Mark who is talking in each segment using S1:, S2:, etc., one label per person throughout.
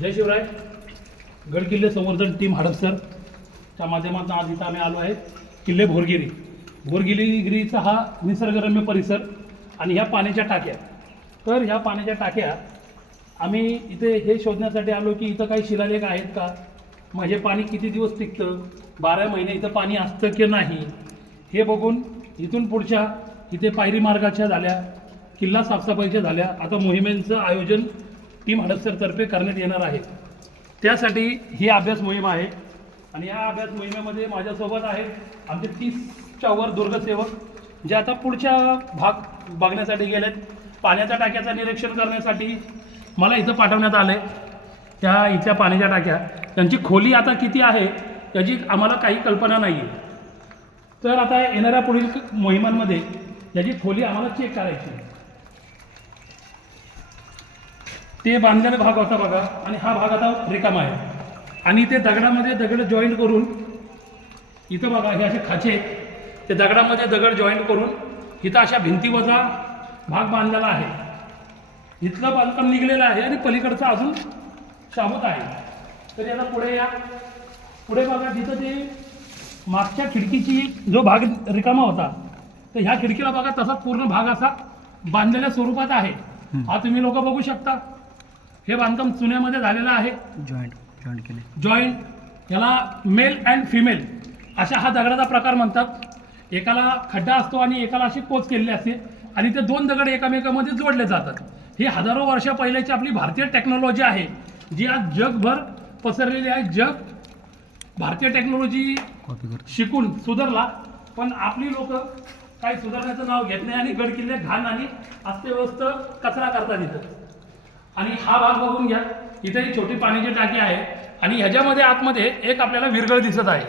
S1: जय शिवराय. गडकिल्ले संवर्धन टीम हडपसरच्या माध्यमातून आज इथं आम्ही आलो आहे. किल्ले भोरगिरी. भोरगिरीगिरीचा हा निसर्गरम्य परिसर आणि ह्या पाण्याच्या टाक्या. तर ह्या पाण्याच्या टाक्या आम्ही इथे हे शोधण्यासाठी आलो की इथं काही शिलालेख आहेत का? मग हे पाणी किती दिवस टिकतं? बारा महिने इथं पाणी असतं की नाही? हे बघून इथून पुढच्या इथे पायरी मार्गाच्या झाल्या किल्ला साफसफाईच्या झाल्या. आता मोहिमेचं आयोजन टीम हडपसरतर्फे करण्यात येणार आहे. त्यासाठी ही अभ्यास मोहीम आहे. आणि या अभ्यास मोहिमेमध्ये माझ्यासोबत आहेत आमचे तीसच्या वर दुर्गसेवक जे आता पुढच्या भाग बघण्यासाठी गेलेत. पाण्याच्या टाक्याचं निरीक्षण करण्यासाठी मला इथं पाठवण्यात आलं आहे त्या इथल्या पाण्याच्या टाक्या. त्यांची खोली आता किती आहे त्याची आम्हाला काही कल्पना नाही आहे तर आता येणाऱ्या पुढील मोहिमांमध्ये याची खोली आम्हाला चेक करायची ते बांधलेला भाग होता बघा. आणि हा भाग आता रिकामा आहे. आणि ते दगडामध्ये दगड जॉईंट करून इथं बघा हे असे खाचे ते दगडामध्ये दगड जॉईंट करून इथं अशा भिंतीवरचा भाग बांधलेला आहे. इथलं बांधकाम निघलेलं आहे आणि पलीकडचं अजून शाबूत आहे. तर याला पुढे या. पुढे बघा तिथं ते मागच्या खिडकीची जो भाग रिकामा होता तर ह्या खिडकीला बघा तसा पूर्ण भाग असा बांधलेल्या स्वरूपात आहे. हा तुम्ही लोक बघू शकता. हे बांधकाम चुन्यामध्ये झालेलं आहे.
S2: जॉईंट जॉईंट केले.
S1: जॉईंट याला मेल अँड फिमेल अशा हा दगडाचा प्रकार म्हणतात. एकाला खड्डा असतो आणि एकाला अशी कोच केलेली असते. आणि ते दोन दगड एकामेकामध्ये जोडले जातात. ही हजारो वर्षा पहिल्याची आपली भारतीय टेक्नॉलॉजी आहे. जी आज जगभर पसरलेली आहे. जग भारतीय टेक्नॉलॉजी शिकून सुधारला. पण आपली लोक काही सुधारण्याचं नाव घेत नाही आणि गडकिल्ले घाण आणि अस्तव्यस्त कचरा करतात इथं. आणि हा भाग बघून घ्या. इथे ही छोटी पाण्याची टाकी आहे आणि ह्याच्यामध्ये आतमध्ये एक आपल्याला विरगळ दिसत आहे.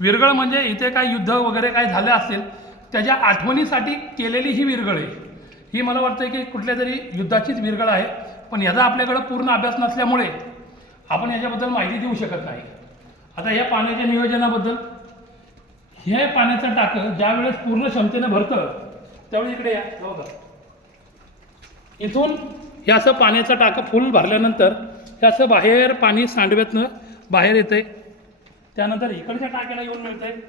S1: विरगळ म्हणजे इथे काय युद्ध वगैरे काय झालं असेल त्याच्या आठवणीसाठी केलेली ही विरगळ आहे. ही मला वाटतं की कुठल्या तरी युद्धाचीच विरगळ आहे. पण याचा आपल्याकडं पूर्ण अभ्यास नसल्यामुळे आपण याच्याबद्दल माहिती देऊ शकत नाही. आता या पाण्याच्या नियोजनाबद्दल हे पाण्याचं टाकं ज्यावेळेस पूर्ण क्षमतेनं भरतं त्यावेळी इकडे या. बघा. इथून हे असं पाण्याचं टाकं फुल भरल्यानंतर हे असं बाहेर पाणी सांडव्यातनं बाहेर येते त्यानंतर इकडच्या टाक्याला येऊन मिळते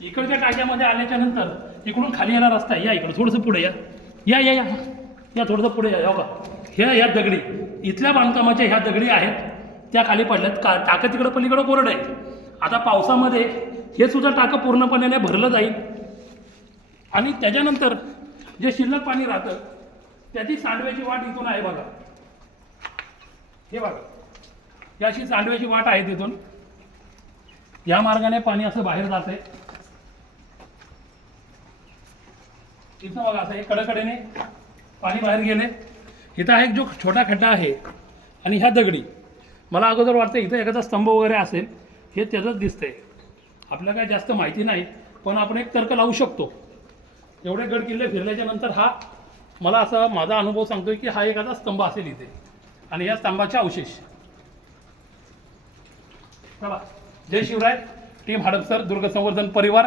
S1: इकडच्या टाक्यामध्ये आल्याच्यानंतर इकडून खाली येणार रस्ता आहे. या इकडं थोडंसं पुढे या. या या या. या थोडंसं पुढे या. हो का? ह्या या दगडी. इथल्या बांधकामाच्या ह्या दगडी आहेत. त्या खाली पडल्यात. का टाकं तिकडं पलीकडं कोरड आहे. आता पावसामध्ये हे सुद्धा टाकं पूर्णपणे भरलं जाईल. आणि त्याच्यानंतर जे शिल्लक पाणी राहतं त्याची सांडव्याची वाट इथून आहे बघा. हे बघा. ही अशी सांडव्याची वाट आहे तिथून. या मार्गाने पाणी असं बाहेर जात आहे इथं बघा असं हे कडकडेने पाणी बाहेर गेले. इथं हा एक जो छोटा खड्डा आहे आणि ह्या दगडी. मला अगोदर वाटतं इथं एखादा स्तंभ वगैरे असेल हे त्याचंच दिसतंय. आपल्याला काय जास्त माहिती नाही पण आपण एक तर्क लावू शकतो. एवढे गड किल्ले फिरल्याच्या नंतर हा मला असा माझा अनुभव सांगतोय की हा एखादा स्तंभ असेल इथे. आणि या स्तंभाचे अवशेष. चला. जय शिवराय. टीम हडपसर दुर्ग संवर्धन परिवार.